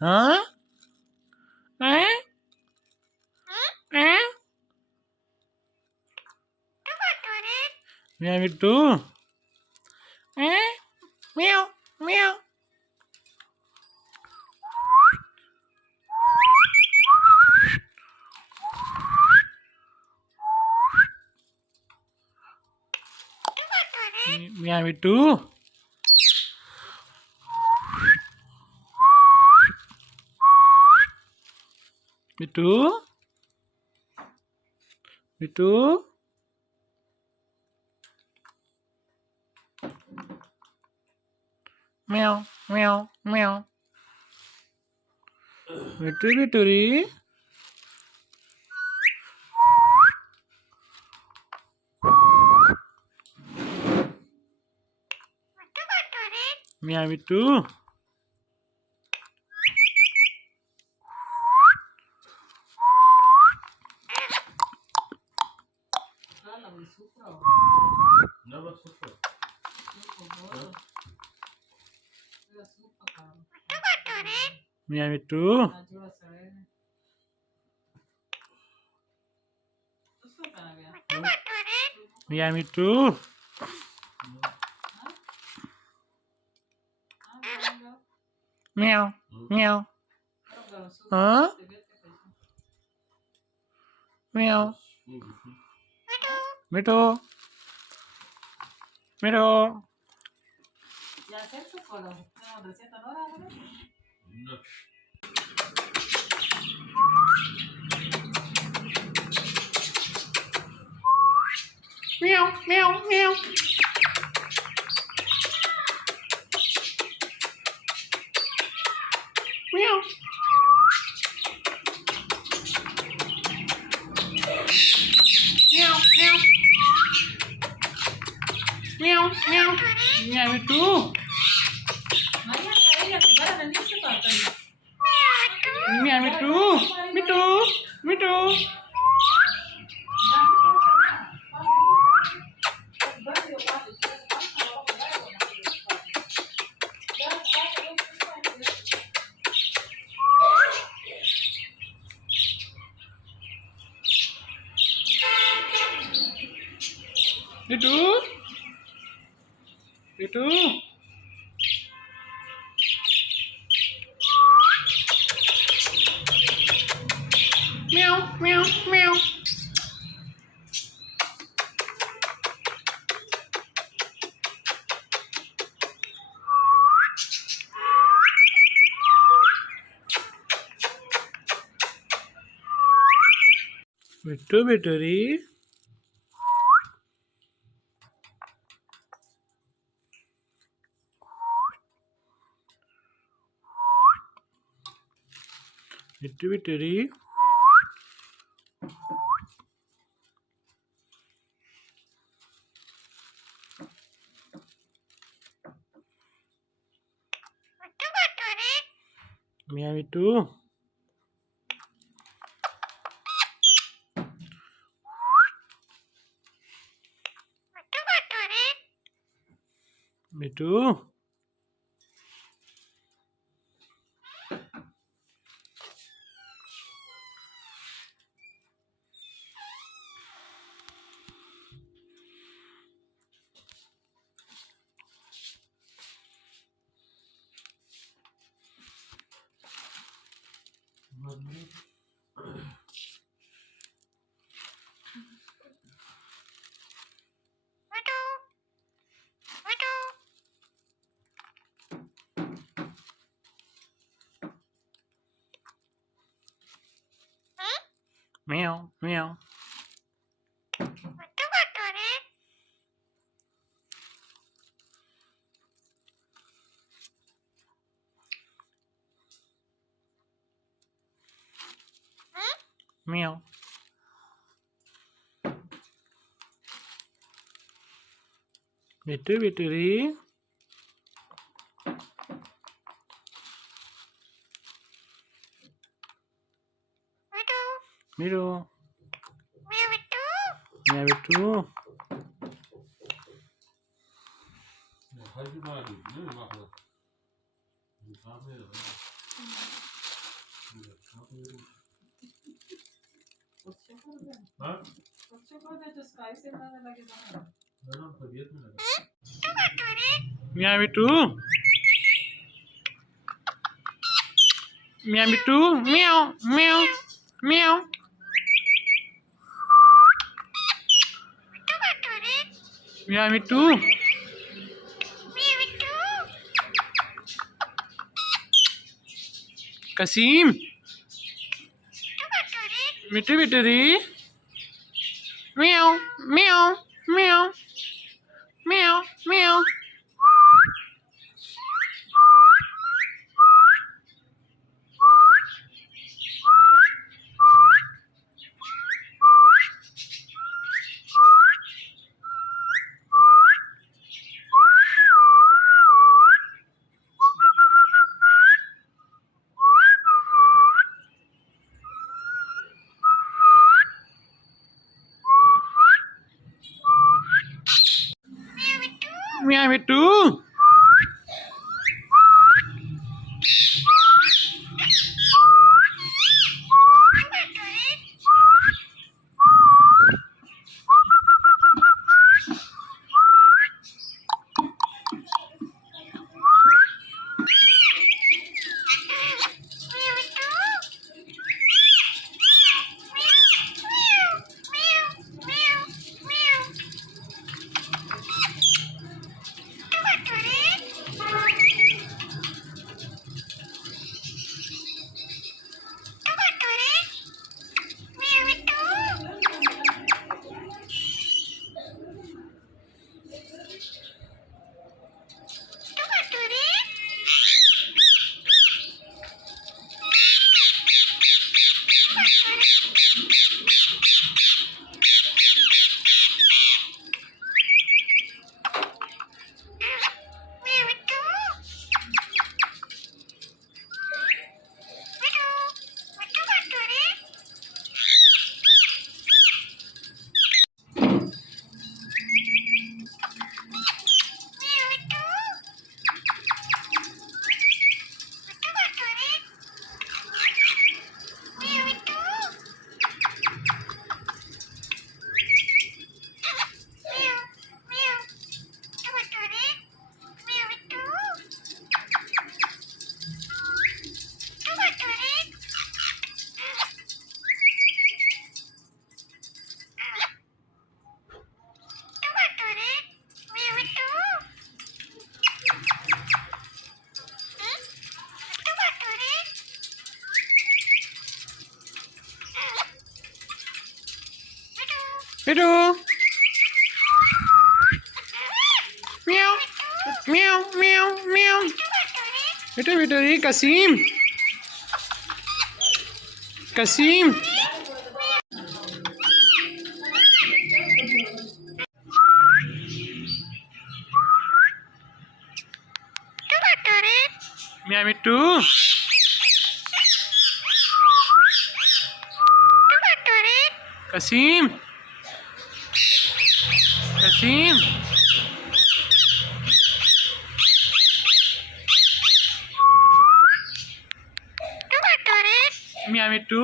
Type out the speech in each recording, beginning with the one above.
Huh? Eh? Eh? Meow me too. Eh? Meow. Meow. Meow me too. Me too. Me too. Meow. Meow. Meow. Me too. Me too. Meow me too. Meow me too. Meow me too. Meow. Meow. Huh? Meow. Me too. Me too. Meow. Meow. Meow. Meow. Meow. Meow. Meow. Meow. Meow me too. Meow me too. Me too. Me too. Me too. Me too. Meow. Meow. Meow. Me too. Me too. Me too. Me too. Meow me too. Me too. Meow. Meow. Meow. Me too. Me too. Me too. Meow me too. Meow Mitu. Meow Mitu. Meow meow meow. Meow Mitu. Kasim. Mitu Mitu di. Meow meow meow meow meow. Meow Mitu. Mitu. Meow meow meow meow. Mitu Mitu di. Kasim. Kasim. Meow Mitu. Kasim. Kasim. Meow Mitu.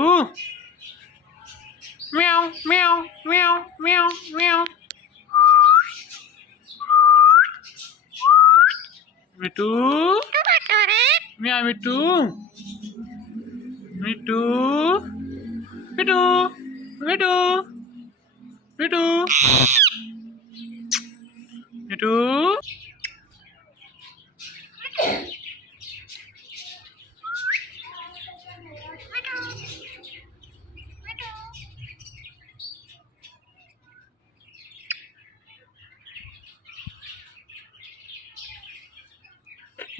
Meow meow meow meow meow. Mitu. Meow Mitu. Mitu. Mitu. Mitu. Mitu. Mitu.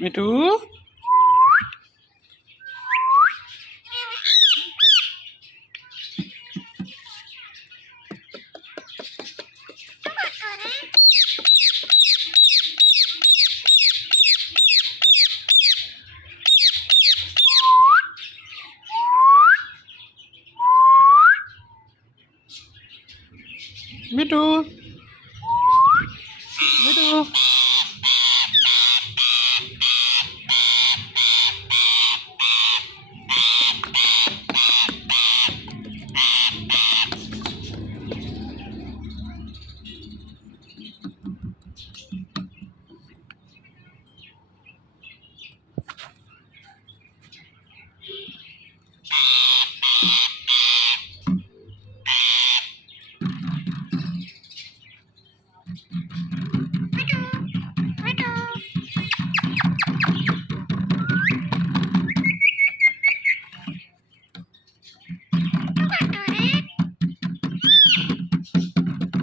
Mitu. Mitu. Mitu.